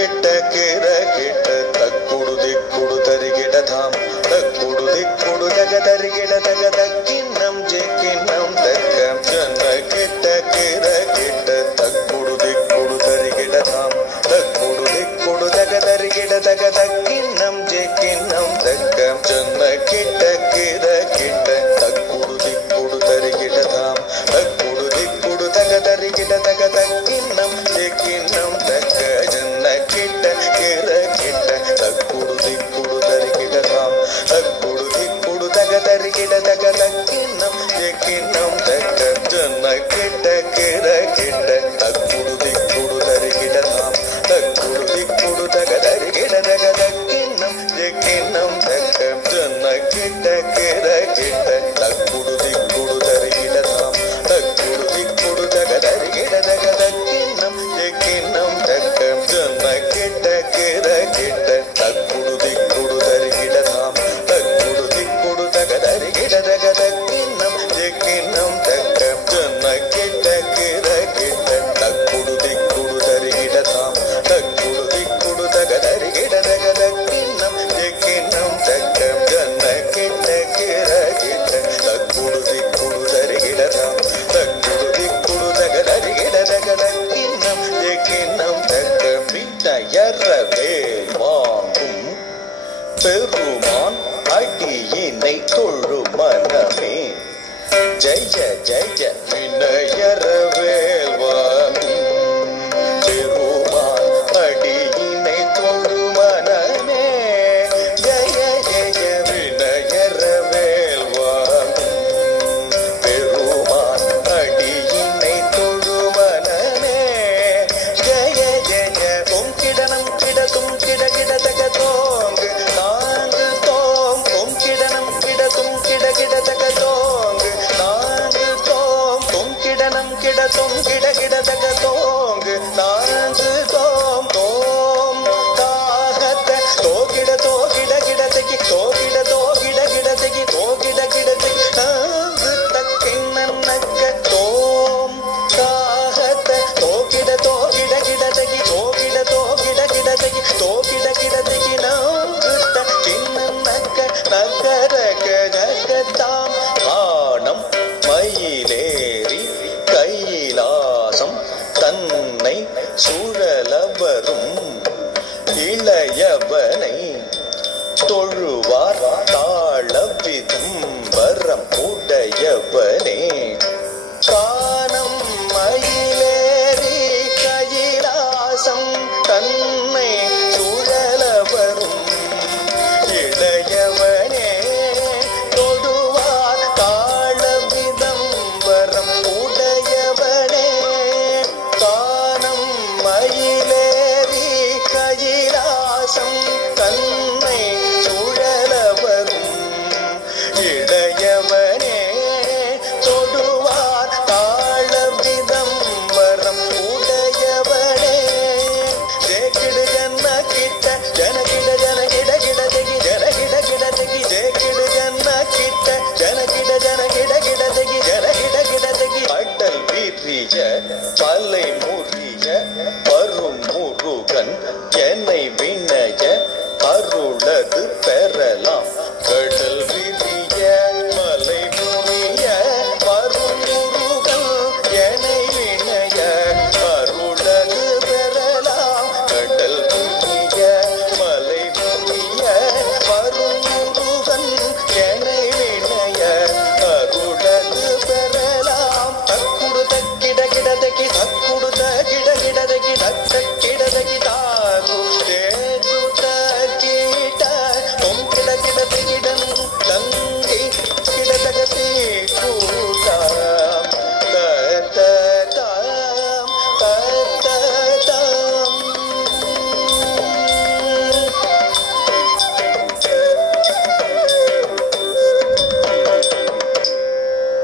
ಕೆಟ್ಟ ಕೆರ ಕೆಟ್ಟ ತಕ್ಕುಡು ದಿಕ್ಕುಡು ತರಿಗಿಡಧಾಮ್ ತಕ್ಕುಡು ದಿಕ್ಕುಡು ತಗ ತರಿಗಿಡ ತಗ ತಕ್ಕಿನ್ನಂ ಜೆಕ್ಕಿನ್ನಂ ತಕ್ಕ ಜನ ಕೆಟ್ಟ ಕೆರ ಕೆಟ್ಟ ತಕ್ಕುಡು ದಿಕ್ಕುಡು ತರಿಗಿಡಧಾಮ್ ತಕ್ಕುಡು ದಿಕ್ಕುಡು ತಗ ತರಿಗಿಡ ತಗ ತಕ್ಕಿನ್ನಂ ಜೆಕ್ಕಿನ್ನಂ ತಕ್ಕ ಜನ ಕೆಟ್ಟ ಕೆರ ಕೆಟ್ಟ ತಕ್ಕುಡು ದಿಕ್ಕುಡು ತರಿಗಿಡಧಾಮ್ ತಕ್ಕುಡು ದಿಕ್ಕುಡು ತಗ ತರಿಗಿಡ ತಗ ತಕ್ಕಿನ್ನಂ ಜೆಕ್ಕಿನ್ನಂ ತಕ್ಕ ಜನ ಕೆಟ್ಟ ಕೆರ ಕೆಟ್ಟ ತಕ್ಕುಡು ದಿಕ್ಕುಡು ತರಿಗಿಡಧಾಮ್ ತಕ್ಕುಡು ದಿಕ್ಕುಡು ತಗ ತರಿಗಿಡ ತಗ ತಕ್ಕಿನ್ನಂ ಜೆಕ್ಕಿನ್ನಂ ತಕ್ಕ ಜನ ಕೆಟ್ಟ ಕೆರ ಕೆಟ್ಟ ತಕ್ಕುಡು ದಿಕ್ಕುಡು ತರಿಗಿಡಧಾಮ್ ತಕ್ಕುಡು ದಿಕ್ಕುಡು ತಗ ತರಿಗಿಡ ತಗ ತಕ್ಕಿನ್ನಂ ಜೆಕ್ಕಿನ್ನಂ ತಕ್ಕ ಜನ ಕೆಟ್ಟ ಕೆರ ಕೆಟ್ಟ ತಕ್ಕುಡು ದಿಕ್ಕುಡು ತರಿಗಿಡಧಾಮ್ ತಕ್ಕುಡು ದಿಕ್ಕುಡು ತಗ ತರಿಗಿಡ ತಗ ತಕ್ಕಿನ್ನಂ ಜೆಕ್ಕಿನ್ನಂ ತಕ್ಕ ಜನ ಕೆಟ್ಟ ಕೆರ ಕೆಟ್ಟ ತಕ್ಕುಡು ದಿಕ್ಕುಡು ತರಿಗಿಡಧಾಮ್ ತಕ್ಕುಡು ದಿಕ್ಕುಡು ತಗ ತರಿಗಿಡ ತಗ ತಕ್ಕಿನ್ನಂ ಜೆಕ್ಕಿನ್ನಂ ತಕ್ಕ ಜನ ಕೆಟ್ಟ ಕೆರ ಕೆಟ್ಟ ತಕ್ಕುಡು ದಿಕ್ಕುಡು ತರಿಗಿಡಧಾಮ್ ತಕ್ಕುಡು ದಿಕ್ಕುಡು ತಗ ತರಿಗಿಡ ತಗ ತಕ್ಕಿನ್ನಂ ಜೆಕ್ಕಿನ್ನಂ ತಕ್ಕ ಜನ ಕೆಟ್ಟ ಕೆರ ಕೆಟ್ಟ ತಕ್ಕುಡು ದಿಕ್ಕುಡು ತರಿಗಿಡಧಾಮ್ ತಕ್ಕುಡು ದಿಕ್ಕುಡು ತಗ ತರಿಗಿಡ ತಗ ತಕ್ಕಿನ್ನಂ ಜೆಕ್ಕಿನ್ನಂ தக்க வினையறவேல் வாங்கும் பெருமான் அடியினை தொழு மனமே ஜெய ஜெய வினையறவேல் வாங்கும் பெருமான் அடியினை தொழு மனமே ஜெய ஜெய வினையறவேல் வாங்கும் பெருமான் அடியினை தொழு மனமே ஜெய ஜெய ஓம் கிடனம் கிடதும் கிட கிட தக தோங்கு நான்கு தோம் ஓம் கிடனம் கிடதும் கிட கிட தக தோங்கு நான்கு தோம் ஓம் கிடனம் கிடதும் கிட கிட தக தோங்கு நான்கு தோம் தோம் தாகத்த தோகிட தோகிட கிட தகி தோகிட தோகிட கிட தகி தோகிட கிட தகி நான்கு தக்கின்னக்க தோம் தாகத்த தோகிட தோகிட கிட தகி தோகிட தோகிட கிட தகி தோகிட கிட தகி நான்கு தக்கின்னக்க நகரக ஜகத்தாம் ஆனம் மயிலேறி கைலாசம் தன்னை சுழலவரும் இளையவனை தொழுவார் தாழவிதம் வரம் உடையவனே கானம் மயிலேறி கைலாசம் தன்னை சுழலவரும் இளையவனே தொடுவார் தாழவிதம் வரம் உடையவனே கானம் மயிலேறி கைலாசம் தன்னை சுழலவரும் இளையவனே தொடுவார் தாழவிதம் வரம் உடையவனே ஜெகிடு ஜன்ன கிட்ட ஜனகிட ஜனகிட கிட தகி ஜனகிட கிட தகி ஜெகிடு ஜன்ன கிட்ட ஜனகிட ஜனகிட கிட தகி ஜனகிட கிட தகி அடல் வீரிய பலை முறிய பரும் முருகன் என்னை வினய அருளது